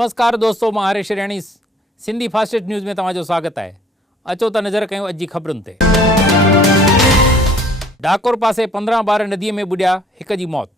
नमस्कार दोस्तों, मां हरीश रियाणी सिंधी फास्टेस्ट न्यूज़ में तव्हांजो स्वागत है। अचो त नज़र कयूं अॼु जी ख़बरुनि ते। डाकोर पासे 15 ॿार नदीअ में बुॾिया, हिक जी मौत।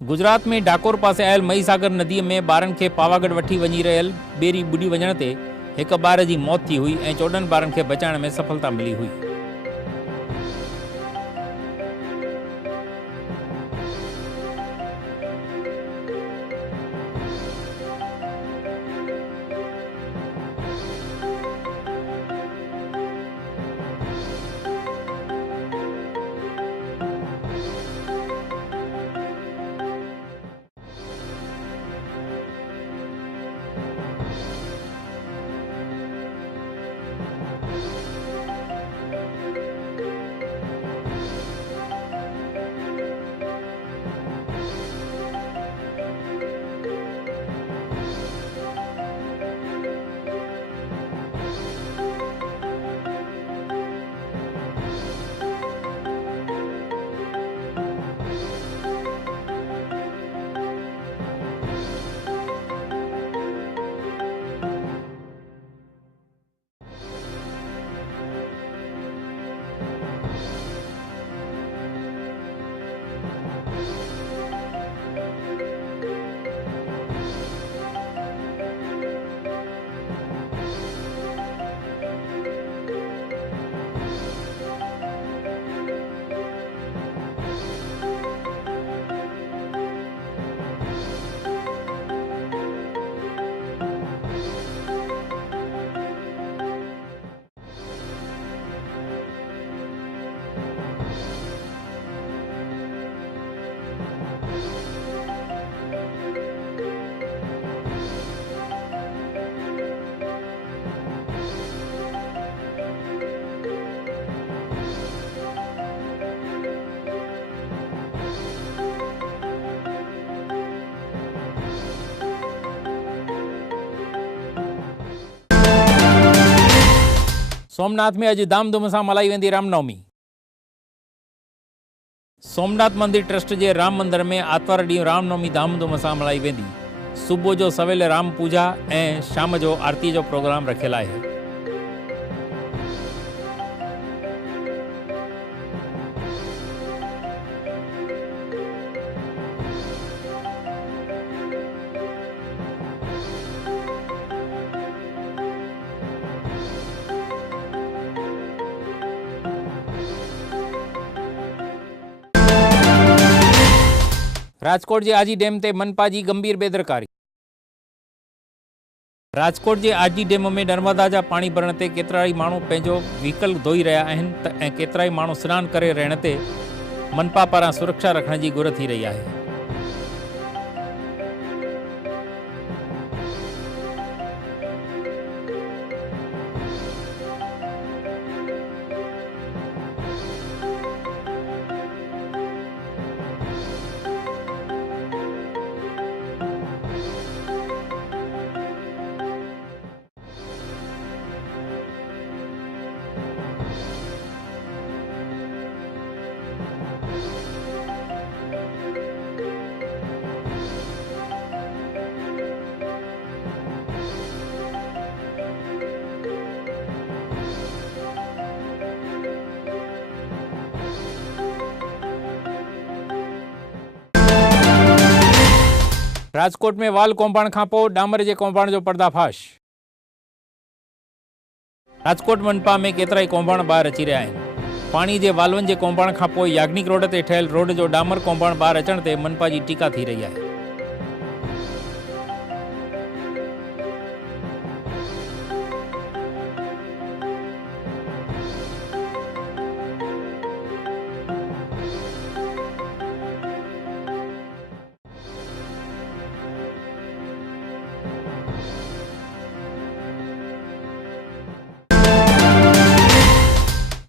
गुजरात में डाकोर पासे आयल महीसागर नदीअ में ॿारनि खे पावागढ़ वठी वञी रहियल ॿेड़ी बुॾी वञण ते हिक ॿार जी मौत थी हुई ऐं 14 ॿारनि खे बचाइण में सफलता मिली हुई। सोमनाथ में अॼु धामधूम सां मल्हाई वेंदी रामनवमी। सोमनाथ मंदिर ट्रस्ट जे राम मंदिर में आर्तवार ॾींहुं रामनवमी धामधूम सां मल्हाई वेंदी। सुबुह जो सवेल राम पूजा ऐं शाम जो आरती जो प्रोग्राम रखियल आहे। राजकोट के आजी डेम ते मनपा की गंभीर बेदरकारी। राजकोट के आजी डेम में नर्मदा जा पानी भरण ते केतराई माण्हू पंहिंजो व्हीकल धोई रहा आहिनि ऐं केतराई माण्हू सनान करे रहण ते मनपा पारां सुरक्षा रखण की घुर थी रही है। राजकोट में वाल कौंपाण खां पोइ डामर के कौंपाण जो पर्दाफाश। राजकोट मनपा में केतराई कौंपाण ॿाहिरि अची रहिया आहिनि। पानी के वालवन के कौंपाण खां पोइ याग्निक रोड ते ठहियल रोड जो डामर कौंपाण ॿाहिरि अचण ते मनपा की टीका थी रही है।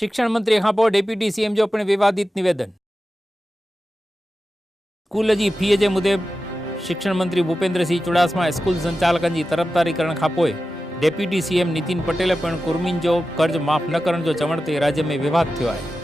शिक्षण मंत्री खां पोइ डेप्यूटी सीएम जो पिणु विवादित निवेदन। स्कूल की फी के मुद्दे शिक्षण मंत्री भूपेंद्र सिंह चुड़ासमा स्कूल संचालकन की तरफ़दारी करण खां पोइ डेप्यूटी सीएम नितिन पटेल पिणु कुर्मियुनि जो कर्ज माफ़ न करण जो चवण ते राज्य में विवाद थियो आहे।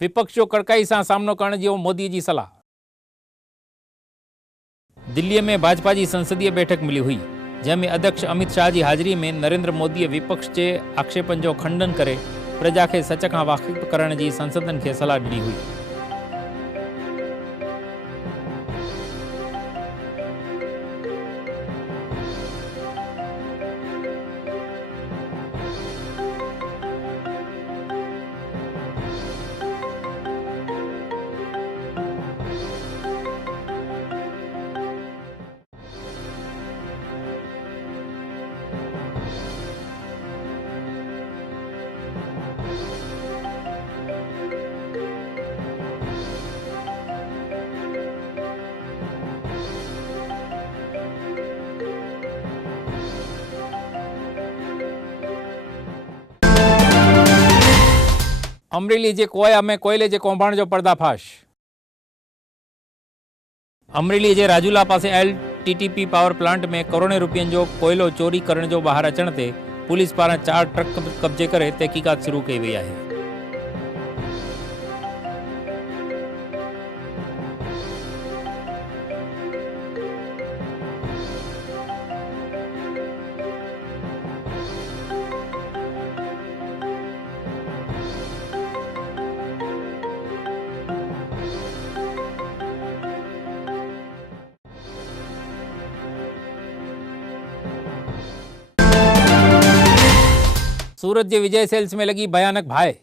विपक्ष जो कड़काई सां सामनो करण जी मोदी जी सलाह। दिल्ली में भाजपा की संसदीय बैठक मिली हुई, जंहिंमें अध्यक्ष अमित शाह की हाज़िरी में नरेंद्र मोदी विपक्ष के आक्षेपन जो खंडन करे प्रजा के सच का वाकिफ़ करण की संसदन के सलाह दी हुई। अमरेली जे कोया में कोयले के कौभांड जो पर्दाफाश। अमरेली जे राजूला पासे एलटीटीपी पावर प्लांट में करोड़ों रुपयन जो कोयलो चोरी करण जो बाहर अचण ते पुलिस पारां 4 ट्रक कब्जे करे तहकीकात शुरू कई वई आहे। सूरत के विजय सेल्स में लगी भयानक भाए।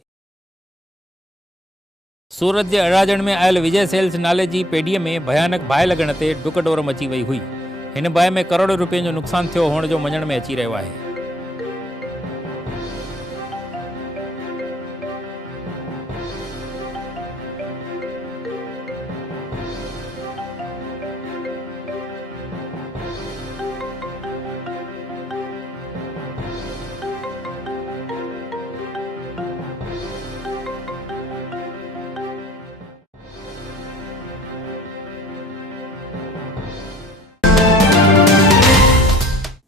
सूरत के अराजन में आयल विजय सेल्स नाले की पेढ़ी में भयानक भाए लगण ते डुकडोर मची वही हुई। इन बाहि में करोड़ों रुपयन जो नुकसान थियो होने जो मञण में अची रहियो आहे।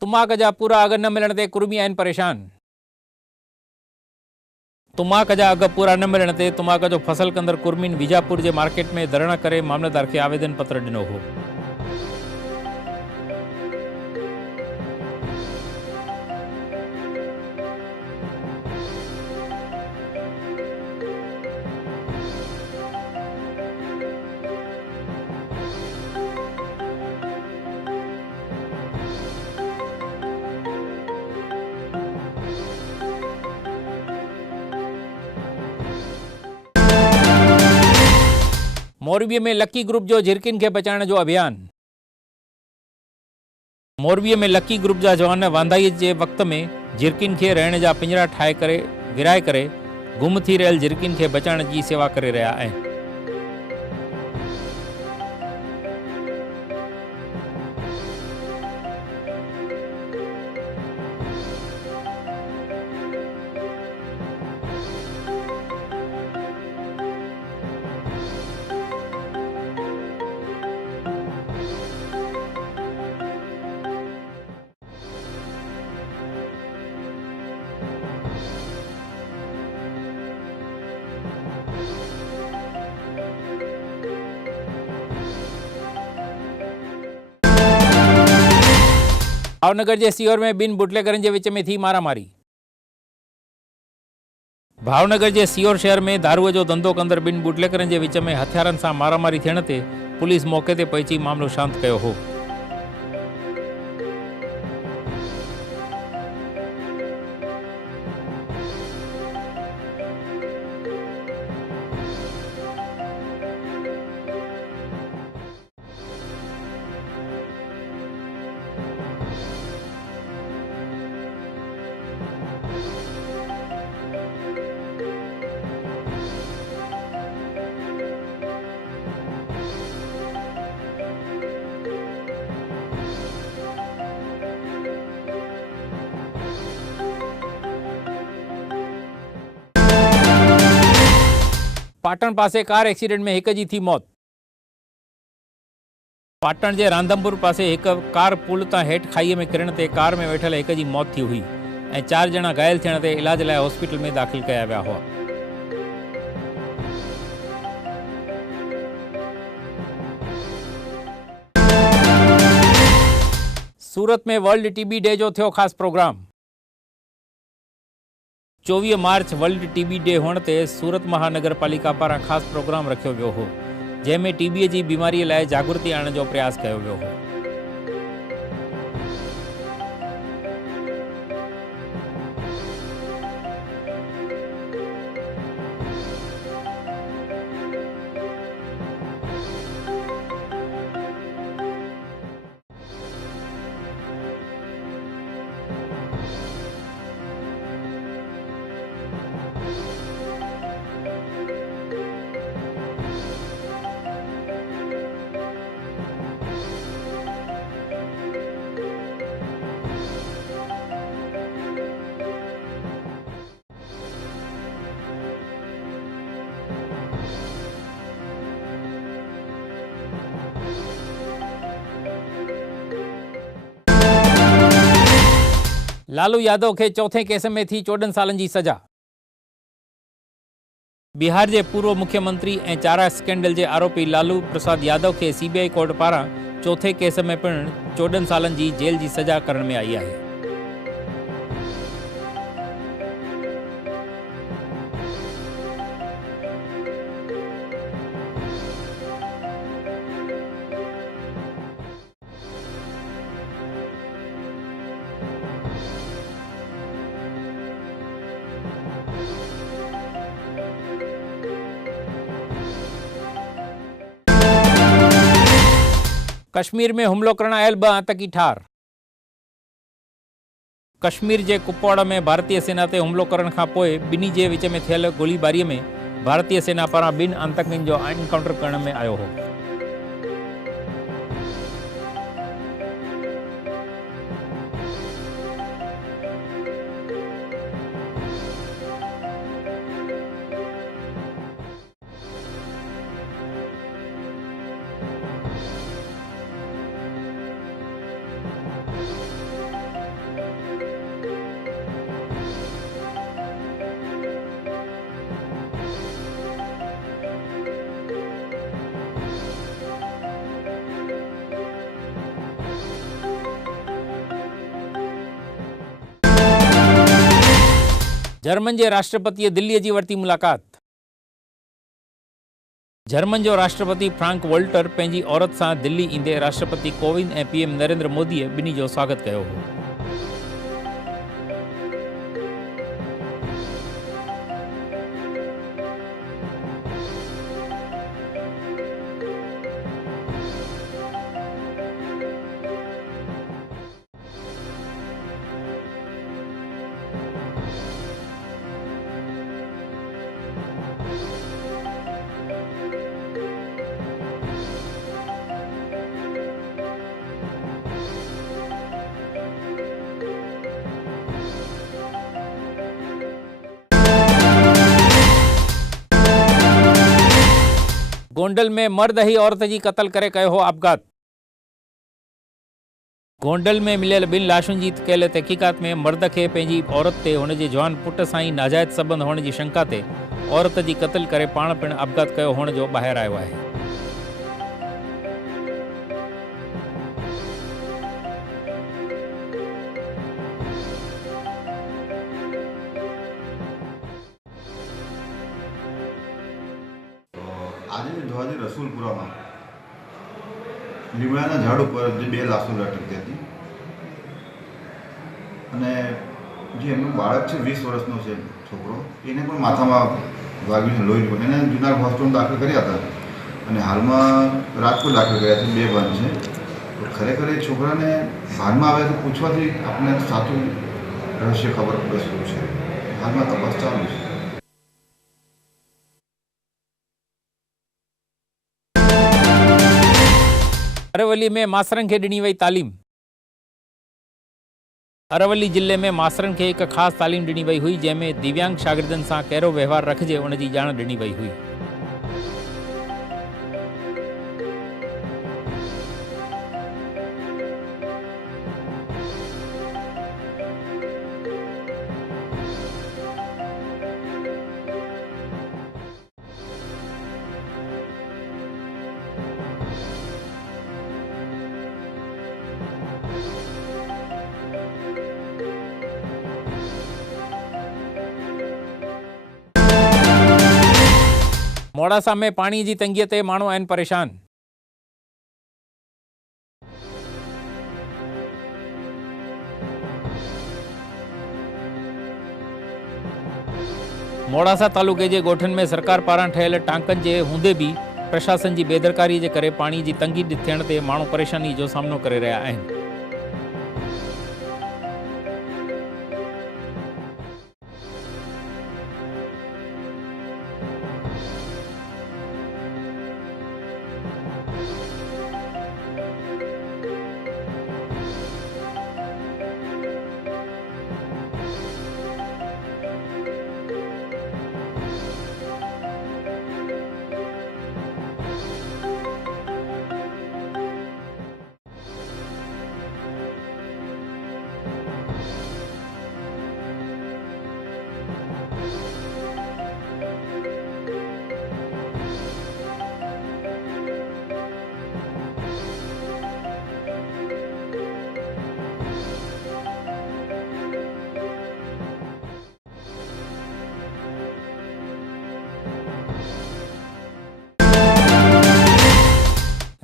तुमाक जा पूरा अघ न मिलण ते कुर्मी आहिनि परेशान। तुमाक जा अघ पूरा न मिलण ते तुमाक जो फसल कंदड़ कुर्मीन विजापुर जे मार्केट में धरणा करे मामलेदार के आवेदन पत्र ॾिनो हो। मोरबी में लकी ग्रुप जो झिरकिन के बचाने जो अभियान। मोरबी में लकी ग्रुप जा जवान वांधाई के वक्त में झिरकिन के रहने जा पिंजरा ठाए करे विराए करे गुम थी रहियल झिरकिन के बचाने की सेवा करे रहा आहिनि। भावनगर के सीहोर में बिन बुटलेगरन के विच में थी मारामारी। भावनगर के सीहोर शहर में दारूअ जो धंधो कंदड़ बिन बुटलेगरन के विच में हथियारन से मारामारी थियण ते पुलिस मौके ते पहुंची मामलो शांत कयो हो। पाटण पासे कार एक्सीडेंट में एक जी थी मौत। पाटण के रांधमपुर पासे एक कार पुल ता हेठ खाई में किरण ते कार में वेठल एक जी मौत थी हुई ऐं 4 ॼणा घायल थियण ते इलाज लाइ हॉस्पिटल में दाख़िल कया विया हुआ। सूरत में वर्ल्ड टीबी डे जो थियो खास प्रोग्राम। 24 मार्च वर्ल्ड टीबी डे हुअण ते सूरत महानगरपालिका पारां खास प्रोग्राम रखियो वियो हो, जंहिंमें टीबीअ जी बीमारीअ लाइ जागृति आणण जो प्रयास कयो वियो हो। लालू यादव के चौथे केस में थी 14 सालन की सजा। बिहार के पूर्व मुख्यमंत्री ए चारा स्कैंडल के आरोपी लालू प्रसाद यादव के सीबीआई कोर्ट पारां चौथे केस में पिण 14 सालन की जेल की सजा करण में आई है। कश्मीर में हुमलो करण आयल 2 आतंकी ठार। कश्मीर के कुपवाड़ा में भारतीय सेना ते हुमलो करण खां पोइ बिन्ही जे विच में थियल गोलीबारी में भारतीय सेना पारां 2 आतंकियुनि जो एनकाउंटर करण में आयो हो। जर्मन के राष्ट्रपति दिल्ली की वरती मुलाकात। जर्मन जो राष्ट्रपति फ्रांक वोल्टर पंहिंजी औरत से दिल्ली ईंदे राष्ट्रपति कोविंद और पीएम नरेंद्र मोदी बिन्ही जो स्वागत किया हो। गोंडल में मर्द ही औरत जी कत्ल करे कयो हो आपघात। गोंडल में मिलियल 2 लाशुनि जी कयल तहकीकात में मर्द के पंहिंजी औरत ते हुन जे जवान पुट सां ई नाजायज़ संबंध हुअण जी शंका ते औरत जी कत्ल करे पाण पिण आपघात कयो हुअण जो ॿाहिरि आयो आहे। आज ધોવાજી રસુલપુરામાં લીમડાના ઝાડ ઉપર જે 2 લાશો લટકતી હતી અને જે એમનું બાળક છે 20 વર્ષનો છે છોકરો, એને પણ માથામાં વાગ્યું, લોહી નીકળ્યું, એને જુનાગઢ હોસ્પિટલમાં દાખલ કર્યા હતા અને હાલમાં રાજકોટ દાખલ કર્યા છે। 2 ભાન છે। તો ખરેખર એ છોકરાને ભાનમાં આવે તો પૂછવાથી આપણને સાચું રહસ્ય ખબર પડે શું છે। હાલમાં તપાસ ચાલુ છે। अरवली में मास्तरन के ॾिनी वई तालीम। अरवली जिले में मास्तरन के एक खास तालीम ॾिनी वई हुई, जंहिंमें दिव्यांग शागिर्दनि सां कहिड़ो व्यवहार रखिजे उन जी ॼाण ॾिनी वई हुई। मोड़ासा में पाणी जी तंगीअ ते माण्हू आहिनि परेशान। मोड़ासा तालुके जे ॻोठनि में सरकार पारां ठहियल टांकनि जे हूंदे बि प्रशासन जी बेदरकारी जे करे पाणी जी तंगी थियण ते माण्हू परेशानी जो सामनो करे रहिया आहिनि।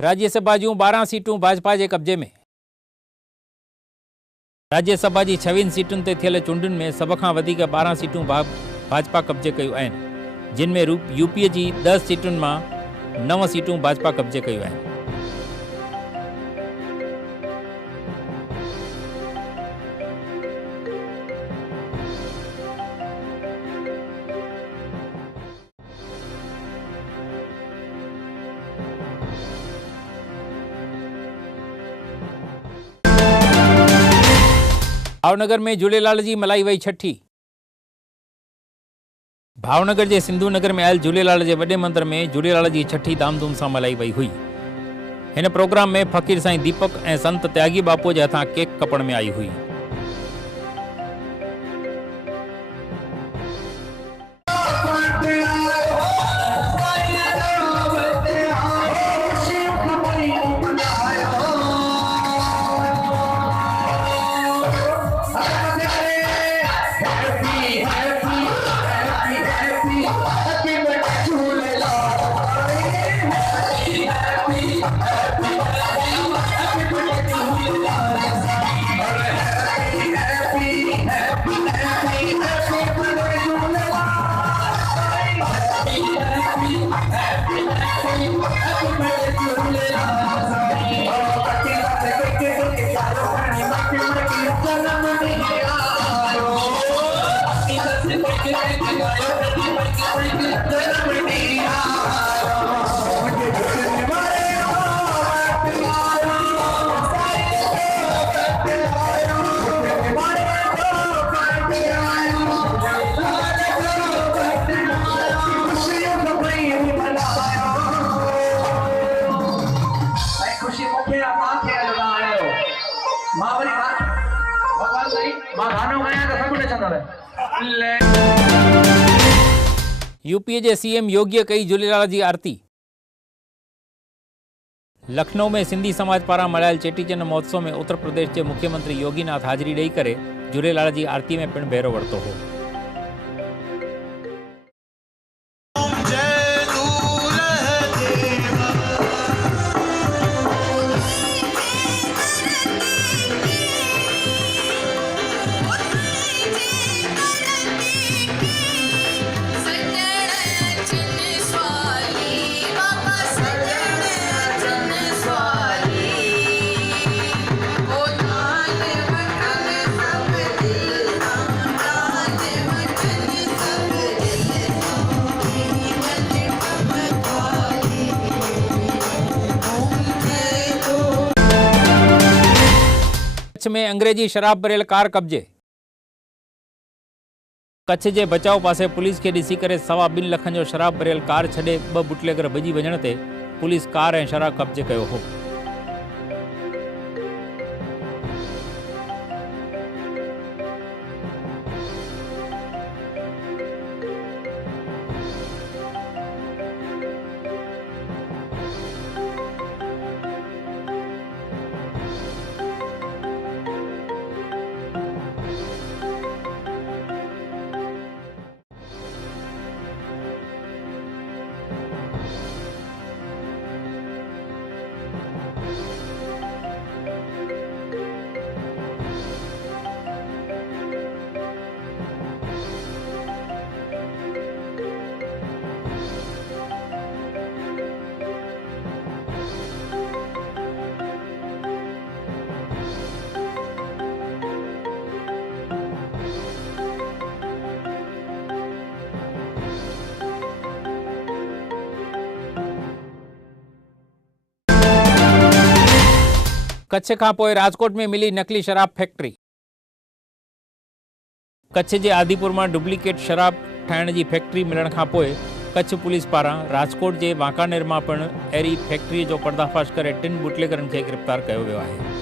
राज्यसभा जूं 12 सीटूं भाजपा जे कब्जे में। राज्यसभा जी 26 सीटुनि ते थियल चूंडुनि में सभ खां वधीक 12 सीटूं भाजपा कब्जे कयूं आहिनि, जिन में यूपीअ जी 10 सीटुनि मां 9 सीटूं भाजपा कब्जे कयूं आहिनि। भावनगर में झूलेलाल जी मल्हाई वई छठी। भावनगर जे सिंधु नगर में आयल झूलेलाल जे वॾे मंदर में झूलेलाल जी छठी धामधूम सां मल्हाई वई हुई। हिन प्रोग्राम में फ़कीर साईं दीपक ऐं संत त्यागी बापू जे हथां केक कपण में आई हुई। यूपीए जे सीएम योगीअ कई झूलेलाल जी आरती। लखनऊ में सिंधी समाज पारां मल्हायल चेटीचंड महोत्सव में उत्तर प्रदेश के मुख्यमंत्री योगीनाथ हाजिरी ॾेई करे झूलेलाल जी आरती में पिण भेरो वरितो हो। कच्छ में अंग्रेजी शराब भरियल कार कब्जे। कच्छ जे बचाव पासे पुलिस के ॾिसी करे 2.25 लख जो शराब भरियल कार छॾे 2 बुटलेगर भॼी वञण ते पुलिस कार ऐं शराब कब्जे कयो हो। कच्छ खां पोइ राजकोट में मिली नकली शराब फैक्ट्री। कच्छ जे आदिपुर में डुप्लीकेट शराब ठाहिण जी फैक्ट्री मिलण खां पोइ कच्छ पुलिस पारां राजकोट जे वांकानेर मां पिणु अहिड़ी फैक्ट्री जो पर्दाफाश करे 3 बुटलेगरनि खे गिरफ़्तार कयो वियो आहे।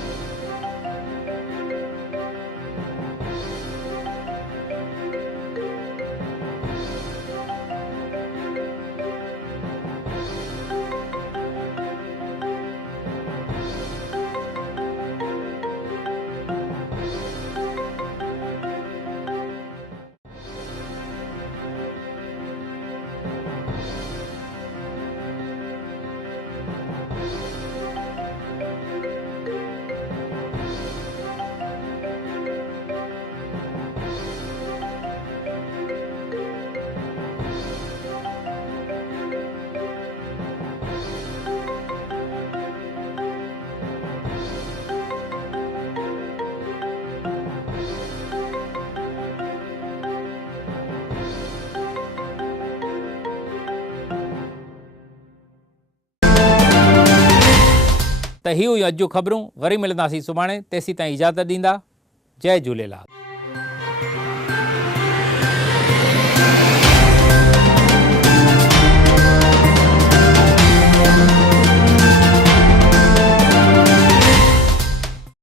त ही हुयूं अॼु जूं ख़बरूं। वरी मिलंदासीं सुभाणे। तेसीं ताईं इजाज़त ॾींदा। जय झूलेलाल।